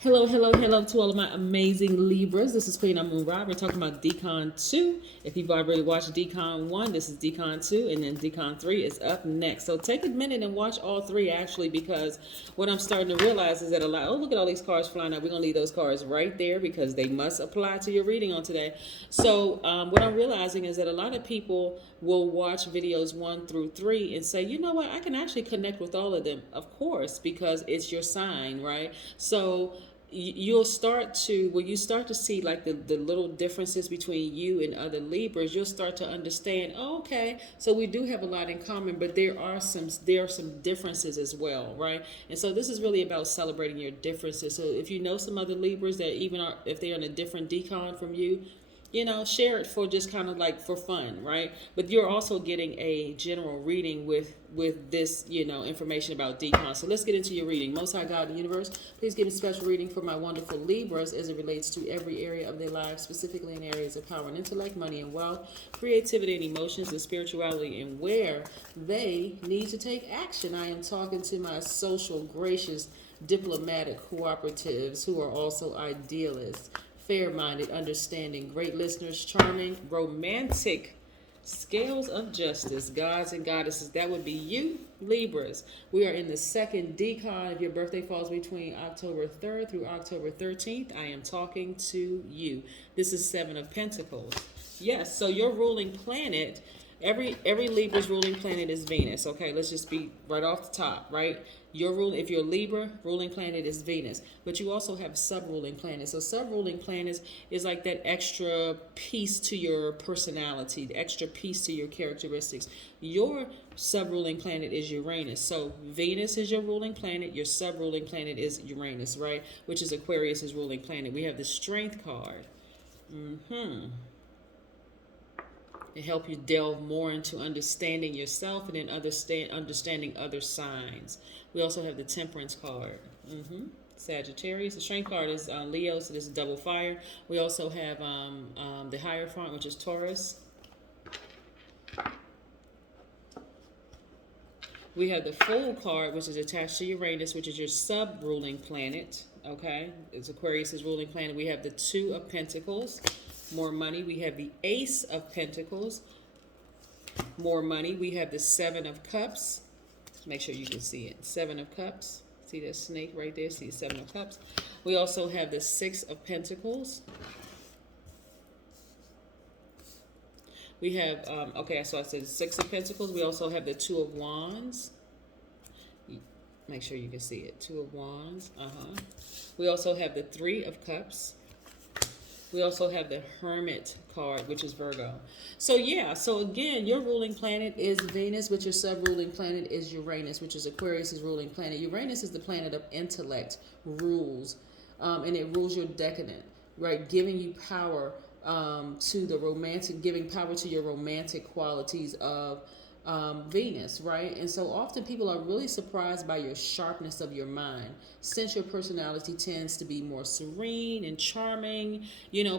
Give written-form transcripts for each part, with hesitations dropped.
Hello, hello, hello to all of my amazing Libras. This is Queen Amun Ra. We're talking about Decan 2. If you've already watched Decan 1, this is Decan 2, and then Decan 3 is up next. So take a minute and watch all three, actually, because what I'm starting to realize is that look at all these cards flying out. We're going to leave those cards right there because they must apply to your reading on today. So what I'm realizing is that a lot of people will watch videos 1 through 3 and say, you know what, I can actually connect with all of them, of course, because it's your sign, right? So you'll start to, when you start to see like the little differences between you and other Libras, you'll start to understand, oh, okay, so we do have a lot in common, but there are some differences as well, right? And so this is really about celebrating your differences. So if you know some other Libras that even are, if they're in a different decon from you, share it for just kind of like for fun, right? But you're also getting a general reading with this, information about decon. So let's get into your reading. Most High God in the universe, please give a special reading for my wonderful Libras as it relates to every area of their lives, specifically in areas of power and intellect, money and wealth, creativity and emotions, and spirituality, and where they need to take action. I am talking to my social, gracious, diplomatic cooperatives who are also idealists, fair-minded, understanding, great listeners, charming, romantic, scales of justice, gods and goddesses. That would be you, Libras. We are in the second decon. If your birthday falls between October 3rd through October 13th, I am talking to you. This is Seven of Pentacles. Yes, so your ruling planet, every Libra's ruling planet is Venus. Okay, let's just be right off the top, right? If you're Libra, ruling planet is Venus, but you also have sub-ruling planets. So sub-ruling planets is like that extra piece to your personality, the extra piece to your characteristics. Your sub-ruling planet is Uranus. So Venus is your ruling planet. Your sub-ruling planet is Uranus, right? Which is Aquarius's ruling planet. We have the Strength card. To help you delve more into understanding yourself and then understanding other signs. We also have the Temperance card. Sagittarius. The Strength card is Leo, so this is double fire. We also have the Hierophant, which is Taurus. We have the Fool card, which is attached to Uranus, which is your sub-ruling planet. Okay, it's Aquarius's ruling planet. We have the Two of Pentacles. More money. We have the Ace of Pentacles. More money. We have the Seven of Cups. Make sure you can see it. Seven of Cups. See that snake right there? See the Seven of Cups. We also have the Six of Pentacles. We have, okay, so I said Six of Pentacles. We also have the Two of Wands. Make sure you can see it. Two of Wands. We also have the Three of Cups. We also have the Hermit card, which is Virgo. So yeah, so again, your ruling planet is Venus, but your sub-ruling planet is Uranus, which is Aquarius's ruling planet. Uranus is the planet of intellect, rules, and it rules your decadent, right? Giving you power to the romantic, giving power to your romantic qualities of Venus, right? And so often people are really surprised by your sharpness of your mind, since your personality tends to be more serene and charming.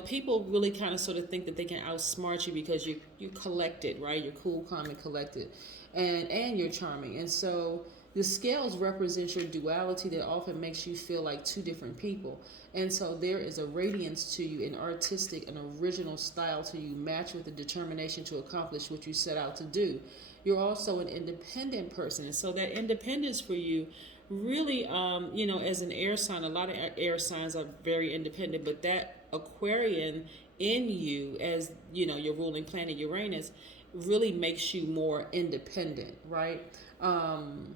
People really kind of sort of think that they can outsmart you because you're collected, right? You're cool, calm, and collected, and you're charming. And so the scales represent your duality that often makes you feel like two different people. And so there is a radiance to you, an artistic, an original style to you, matched with the determination to accomplish what you set out to do. You're also an independent person. And so that independence for you really, as an air sign, a lot of air signs are very independent, but that Aquarian in you, as, your ruling planet Uranus, really makes you more independent, right? And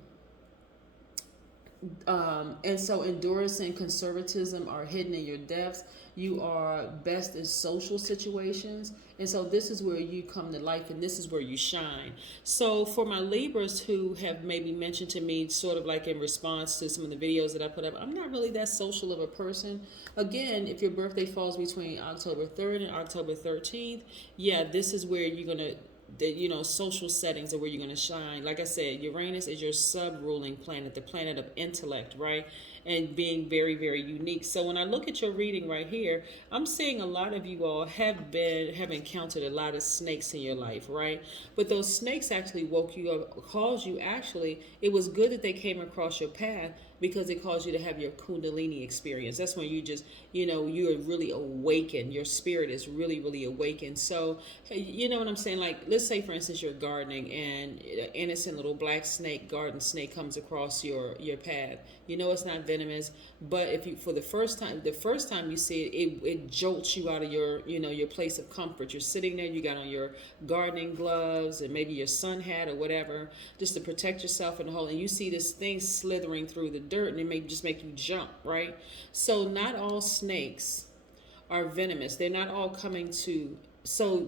so endurance and conservatism are hidden in your depths. You are best in social situations. And so this is where you come to life, and this is where you shine. So for my Libras who have maybe mentioned to me, sort of like in response to some of the videos that I put up, I'm not really that social of a person. Again, if your birthday falls between October 3rd and October 13th, yeah, this is where you're going to, social settings are where you're going to shine. Like I said, Uranus is your sub-ruling planet, the planet of intellect, right? and being very, very unique. So when I look at your reading right here, I'm seeing a lot of you all have encountered a lot of snakes in your life, right? But those snakes actually woke you up, caused you actually, it was good that they came across your path because it caused you to have your kundalini experience. That's when you just, you are really awakened. Your spirit is really, really awakened. So, you know what I'm saying? Like, let's say, for instance, you're gardening and an innocent little black snake, garden snake, comes across your path. You know it's not venomous, but if you, for the first time you see it, it jolts you out of your place of comfort. You're sitting there, you got on your gardening gloves and maybe your sun hat or whatever, just to protect yourself in the hole, and you see this thing slithering through the dirt, and it may just make you jump, right? So not all snakes are venomous. They're not all coming to,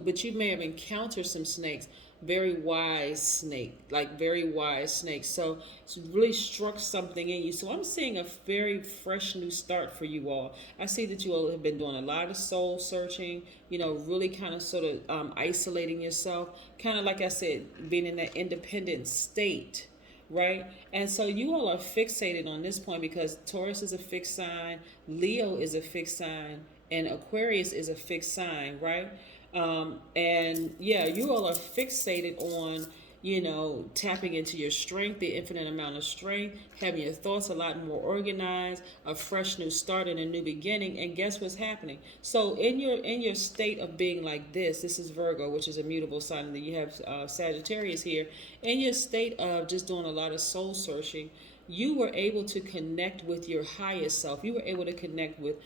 but you may have encountered some snakes, very wise snakes. So it's really struck something in you. So I'm seeing a very fresh new start for you all. I see that you all have been doing a lot of soul searching, really kind of sort of isolating yourself, kind of like I said, being in that independent state, right? And so you all are fixated on this point because Taurus is a fixed sign, Leo is a fixed sign, and Aquarius is a fixed sign, right? And yeah, you all are fixated on, tapping into your strength, the infinite amount of strength, having your thoughts a lot more organized, a fresh new start and a new beginning. And guess what's happening? So in your state of being like this is Virgo, which is a mutable sign, and then you have Sagittarius here. In your state of just doing a lot of soul searching, you were able to connect with your highest self. You were able to connect with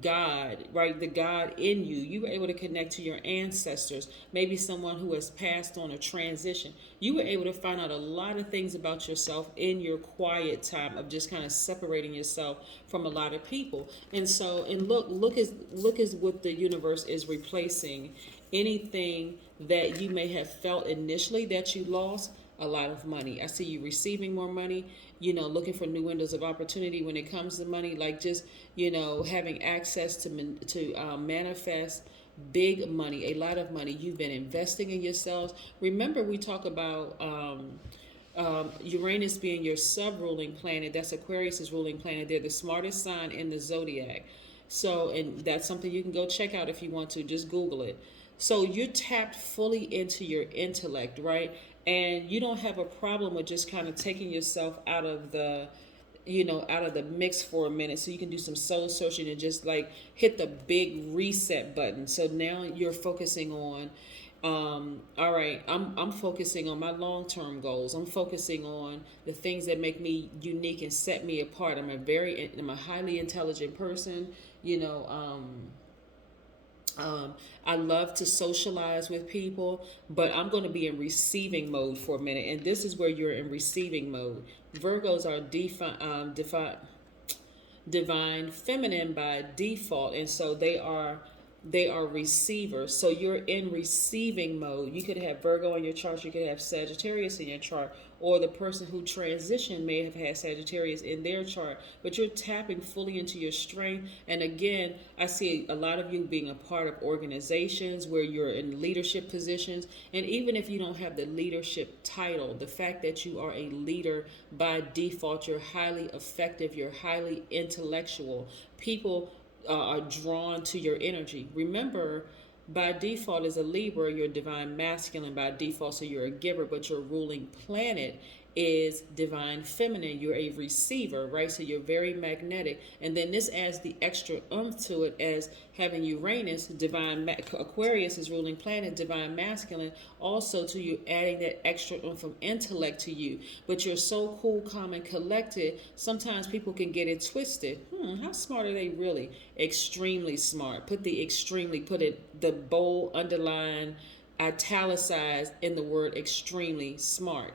God, right? The God in you. You were able to connect to your ancestors, maybe someone who has passed on or transitioned. You were able to find out a lot of things about yourself in your quiet time of just kind of separating yourself from a lot of people. And so, and look as what the universe is replacing. Anything that you may have felt initially that you lost, a lot of money. I see you receiving more money, looking for new windows of opportunity when it comes to money, like just, having access to manifest big money, a lot of money. You've been investing in yourselves. Remember, we talk about Uranus being your sub-ruling planet. That's Aquarius' ruling planet. They're the smartest sign in the Zodiac. So, and that's something you can go check out if you want to. Just Google it. So you're tapped fully into your intellect, right? And you don't have a problem with just kind of taking yourself out of the mix for a minute, so you can do some soul searching and just like hit the big reset button. So now you're focusing on, all right, I'm focusing on my long-term goals. I'm focusing on the things that make me unique and set me apart. I'm a highly intelligent person, I love to socialize with people, but I'm going to be in receiving mode for a minute. And this is where you're in receiving mode. Virgos are divine feminine by default. And so they are receivers. So you're in receiving mode. You could have Virgo in your chart. You could have Sagittarius in your chart. Or the person who transitioned may have had Sagittarius in their chart. But you're tapping fully into your strength. And again, I see a lot of you being a part of organizations where you're in leadership positions. And even if you don't have the leadership title, the fact that you are a leader by default, you're highly effective, you're highly intellectual. People are drawn to your energy. Remember, by default as a Libra, you're divine masculine by default, so you're a giver, but your ruling planet is divine feminine. You're a receiver, right? So you're very magnetic. And then this adds the extra oomph to it as having Uranus, Aquarius is ruling planet, divine masculine, also to you, adding that extra oomph of intellect to you. But you're so cool, calm, and collected, sometimes people can get it twisted. How smart are they really? Extremely smart. Put the bold, underline, italicized in the word extremely smart,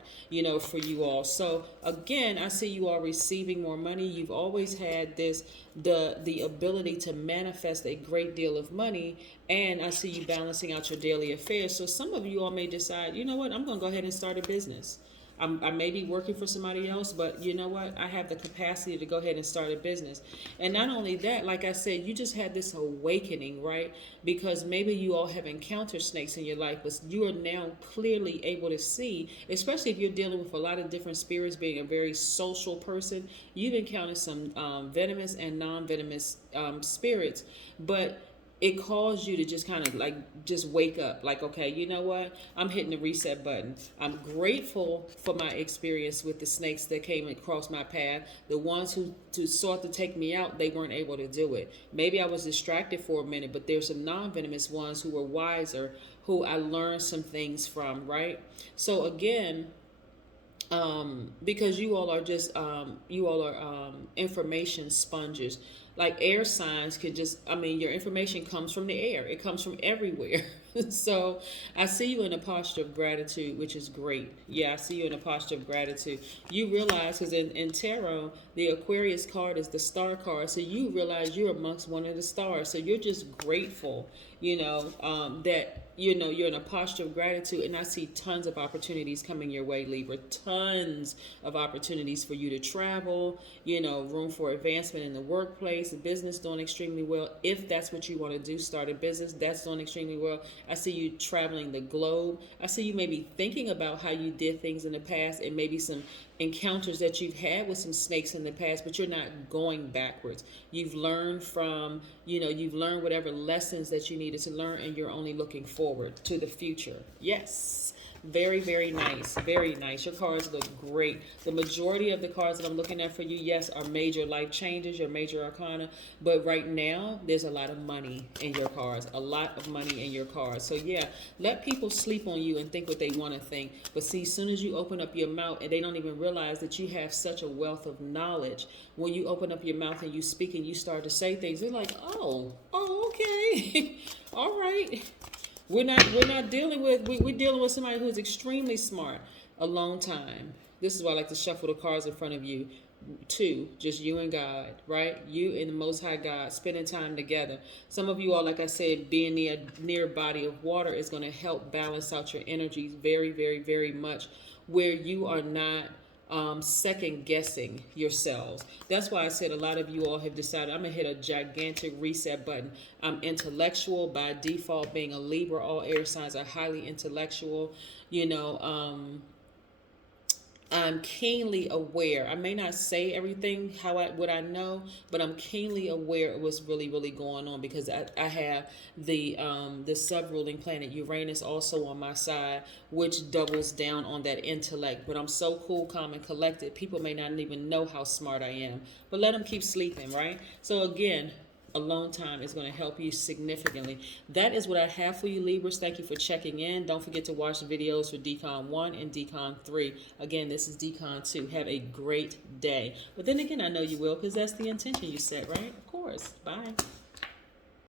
for you all. So again, I see you all receiving more money. You've always had the ability to manifest a great deal of money, and I see you balancing out your daily affairs. So some of you all may decide, you know what, I'm going to go ahead and start a business. I may be working for somebody else, but you know what? I have the capacity to go ahead and start a business. And not only that, like I said, you just had this awakening, right? Because maybe you all have encountered snakes in your life, but you are now clearly able to see, especially if you're dealing with a lot of different spirits, being a very social person, you've encountered some venomous and non-venomous spirits, but it caused you to just kind of like just wake up, like, okay, you know what, I'm hitting the reset button. I'm grateful for my experience with the snakes that came across my path. The ones who sought to take me out, they weren't able to do it. Maybe I was distracted for a minute, but there's some non-venomous ones who were wiser, who I learned some things from, right? So again, because you all are just information sponges. Like air signs could just, I mean, your information comes from the air, it comes from everywhere. So I see you in a posture of gratitude, which is great. Yeah, I see you in a posture of gratitude. You realize, because in tarot, the Aquarius card is the star card, so you realize you're amongst one of the stars. So you're just grateful, that you're in a posture of gratitude. And I see tons of opportunities coming your way, Libra. Tons of opportunities for you to travel, room for advancement in the workplace, the business doing extremely well. If that's what you want to do, start a business, that's doing extremely well. I see you traveling the globe. I see you maybe thinking about how you did things in the past, and maybe some encounters that you've had with some snakes in the past, but you're not going backwards. You've learned from, you've learned whatever lessons that you needed to learn, and you're only looking forward to the future. Yes. Very, very nice. Very nice. Your cards look great. The majority of the cards that I'm looking at for you, yes, are major life changes, your major arcana. But right now, there's a lot of money in your cards. A lot of money in your cards. So yeah, let people sleep on you and think what they want to think. But see, as soon as you open up your mouth, and they don't even realize that you have such a wealth of knowledge, when you open up your mouth and you speak and you start to say things, they're like, oh, okay. All right. We're not dealing with, we're dealing with somebody who's extremely smart. A long time. This is why I like to shuffle the cards in front of you. Two, just you and God, right? You and the Most High God, spending time together. Some of you all, like I said, being near a body of water is going to help balance out your energies very, very, very much, where you are not second guessing yourselves. That's why I said a lot of you all have decided, I'm gonna hit a gigantic reset button. I'm intellectual by default, being a Libra. All air signs are highly intellectual. I'm keenly aware. I may not say everything what I know, but I'm keenly aware of what's really, really going on, because I have the sub-ruling planet Uranus also on my side, which doubles down on that intellect. But I'm so cool, calm, and collected. People may not even know how smart I am, but let them keep sleeping, right? So again, alone time is going to help you significantly. That is what I have for you, Libras. Thank you for checking in. Don't forget to watch the videos for Decan 1 and Decan 3. Again, this is Decan 2. Have a great day. But then again, I know you will, because that's the intention you set, right? Of course. Bye.